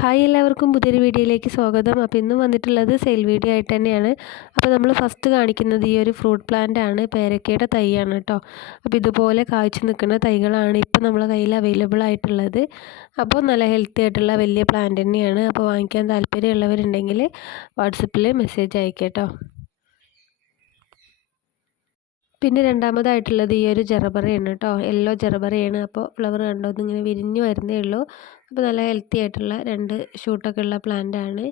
Hi എല്ലാവർക്കും പുതിയൊരു വീഡിയോയിലേക്ക് സ്വാഗതം. അപ്പോൾ ഇന്നും വന്നിട്ടുള്ളത് സെയിൽ വീഡിയോ ആയിട്ട് തന്നെയാണ്. അപ്പോൾ നമ്മൾ ഫസ്റ്റ് കാണിക്കുന്നത് ഈ ഒരു ഫ്രൂട്ട് പ്ലാന്റ് ആണ്, പേരക്കയുടെ തൈയാണ് കേട്ടോ. അപ്പോൾ ഇതുപോലെ കായ്ച്ചു നിൽക്കുന്ന തൈകളാണ് ഇപ്പോൾ നമ്മളെ കയ്യിൽ അവൈലബിൾ ആയിട്ടുള്ളത്. അപ്പോൾ നല്ല ഹെൽത്തി ആയിട്ടുള്ള വലിയ പ്ലാന്റ് തന്നെയാണ്. അപ്പോൾ വാങ്ങിക്കാൻ താല്പര്യമുള്ളവരുണ്ടെങ്കിൽ വാട്സപ്പിൽ മെസ്സേജ് അയക്കാം കേട്ടോ. പിന്നെ രണ്ടാമതായിട്ടുള്ളത് ഈ ഒരു ജറബറയാണ് കേട്ടോ, യെല്ലോ ജറബറയാണ്. അപ്പോൾ ഫ്ലവർ കണ്ടോ, ഇതിങ്ങനെ വിരിഞ്ഞു വരുന്നേ ഉള്ളൂ. അപ്പോൾ നല്ല ഹെൽത്തി ആയിട്ടുള്ള രണ്ട് ഷൂട്ടൊക്കെ ഉള്ള പ്ലാന്റ് ആണ്.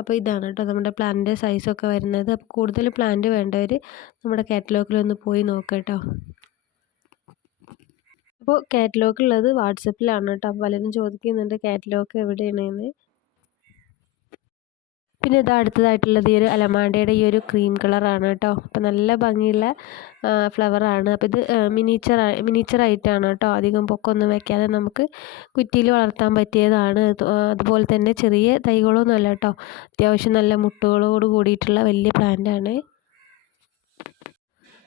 അപ്പോൾ ഇതാണ് കേട്ടോ നമ്മുടെ പ്ലാന്റിൻ്റെ സൈസൊക്കെ വരുന്നത്. അപ്പോൾ കൂടുതൽ പ്ലാന്റ് വേണ്ടവർ നമ്മുടെ കാറ്റലോഗിലൊന്ന് പോയി നോക്കാം കേട്ടോ. അപ്പോൾ കാറ്റലോഗ് ഉള്ളത് വാട്സപ്പിലാണ് കേട്ടോ. പലരും ചോദിക്കുന്നുണ്ട് കാറ്റലോഗ് എവിടെയാണെന്ന്. പിന്നെ ഇതാ അടുത്തതായിട്ടുള്ളത് ഈ ഒരു അലമാണ്ടയുടെ ഈ ഒരു ക്രീം കളറാണ് കേട്ടോ. അപ്പോൾ നല്ല ഭംഗിയുള്ള ഫ്ലവറാണ്. അപ്പോൾ ഇത് മിനിച്ചറായിട്ടാണ് കേട്ടോ. അധികം പൊക്കമൊന്നും വെക്കാതെ നമുക്ക് കുറ്റിയിൽ വളർത്താൻ പറ്റിയതാണ്. അതുപോലെ തന്നെ ചെറിയ തൈകളൊന്നും അല്ല കേട്ടോ, അത്യാവശ്യം നല്ല മുട്ടുകളോട് കൂടിയിട്ടുള്ള വലിയ പ്ലാന്റാണ്.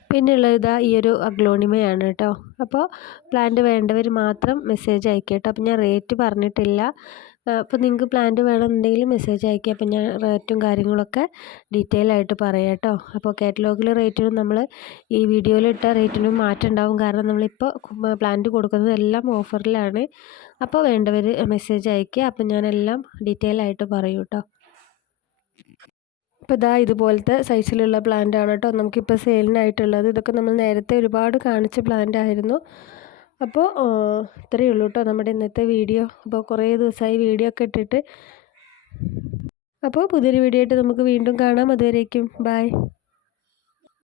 പിന്നെ ഉള്ളത് ഇതാ ഈ ഒരു അഗ്ലോണിമയാണ് കേട്ടോ. അപ്പോൾ പ്ലാന്റ് വേണ്ടവർ മാത്രം മെസ്സേജ് അയക്കുക കേട്ടോ. അപ്പോൾ ഞാൻ റേറ്റ് പറഞ്ഞിട്ടില്ല. അപ്പോൾ നിങ്ങൾക്ക് പ്ലാന്റ് വേണമെന്നുണ്ടെങ്കിൽ മെസ്സേജ് അയക്കുക. അപ്പോൾ ഞാൻ റേറ്റും കാര്യങ്ങളൊക്കെ ഡീറ്റെയിൽ ആയിട്ട് പറയാം കേട്ടോ. അപ്പോൾ കാറ്റലോഗിലെ റേറ്റിനും നമ്മൾ ഈ വീഡിയോയിൽ ഇട്ട റേറ്റിനും മാറ്റം ഉണ്ടാവും. കാരണം നമ്മളിപ്പോൾ പ്ലാന്റ് കൊടുക്കുന്നതെല്ലാം ഓഫറിലാണ്. അപ്പോൾ വേണ്ടവർ മെസ്സേജ് അയക്കുക. അപ്പോൾ ഞാനെല്ലാം ഡീറ്റെയിൽ ആയിട്ട് പറയും കേട്ടോ. അപ്പോൾ ഇതാ ഇതുപോലത്തെ സൈസിലുള്ള പ്ലാന്റ് ആണ് കേട്ടോ നമുക്കിപ്പോൾ സെയിലിനായിട്ടുള്ളത്. ഇതൊക്കെ നമ്മൾ നേരത്തെ ഒരുപാട് കാണിച്ച പ്ലാന്റ് ആയിരുന്നു. അപ്പോൾ ഇത്രയേ ഉള്ളൂ കേട്ടോ നമ്മുടെ ഇന്നത്തെ വീഡിയോ. അപ്പോൾ കുറേ ദിവസമായി വീഡിയോ ഒക്കെ ഇട്ടിട്ട്. അപ്പോൾ പുതിയൊരു വീഡിയോ ആയിട്ട് നമുക്ക് വീണ്ടും കാണാം. അതുവരേക്കും ബൈ.